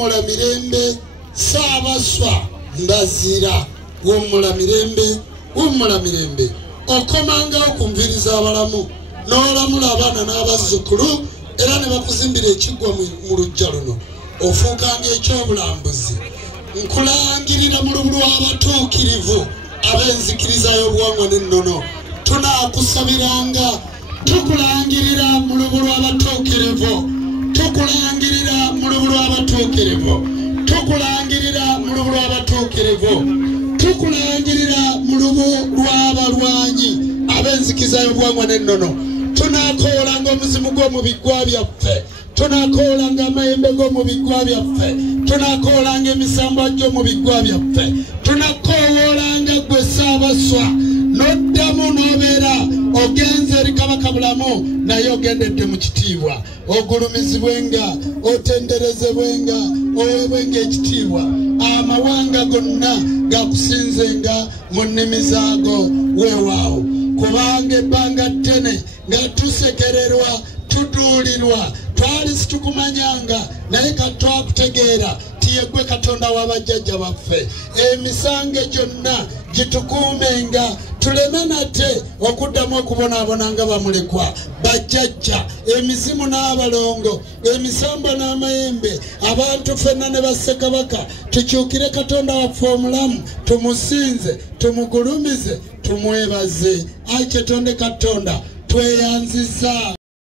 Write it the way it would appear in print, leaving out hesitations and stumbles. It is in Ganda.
wumula mirembe Saabaswa Ndazira wumula mirembe okomanga okumviriza abalamu n'olamula abaana n'abazzukulu era ne bakuzimbira ekiggwa mu lujja luno ofuukanga ekyobulambuzi nkulangirira mu lubulu abatuukirivu ab'enzikiriza y'obuwangwa n'ennono tunaakusabiranga tukulangirira mu lubulu abatuukirivu tukulangirira mu lubulu abatuukirivu tukulangirira mu lubulu abatuukirivu tukulangirira mu lubulu lw'abalwanyi ab'enzikiriza y'obuwangwa n'ennono tunakoolanga omuzimu gw'omu biggwa byaffe tunakoolanga amayembe g'omu biggwa byaffe tunakoolanga emisambo gy'omu biggwa byaffe tunakoolanga ggwe Saabaswa n'oddamu n'obeera ogenze eri kabaka bulamu naye ogendedde mu kitiibwa ogulumizibwenga otenderezebwenga oweebwenga ekitiibwa amawanga gonna gakusinzenga mu nnimi zaago weewaawo kubanga ebbanga ttene nga tusekererwa tuduulirwa twali situkumanyanga naye katwakutegeera tiyegwe Katonda w'abajjajja baffe emisango gyonna gitukuumenga tuleme nate okuddamu okubonaabona nga bamulekwa bajjajja emizimu n'abalongo emisambo n'amayembe abantu ffenna ne bassekabaka tukyukire Katonda waffe omulamu tumusinze tumugulumize tumwebaze Ayi Kyetonde Katonda tweyanziza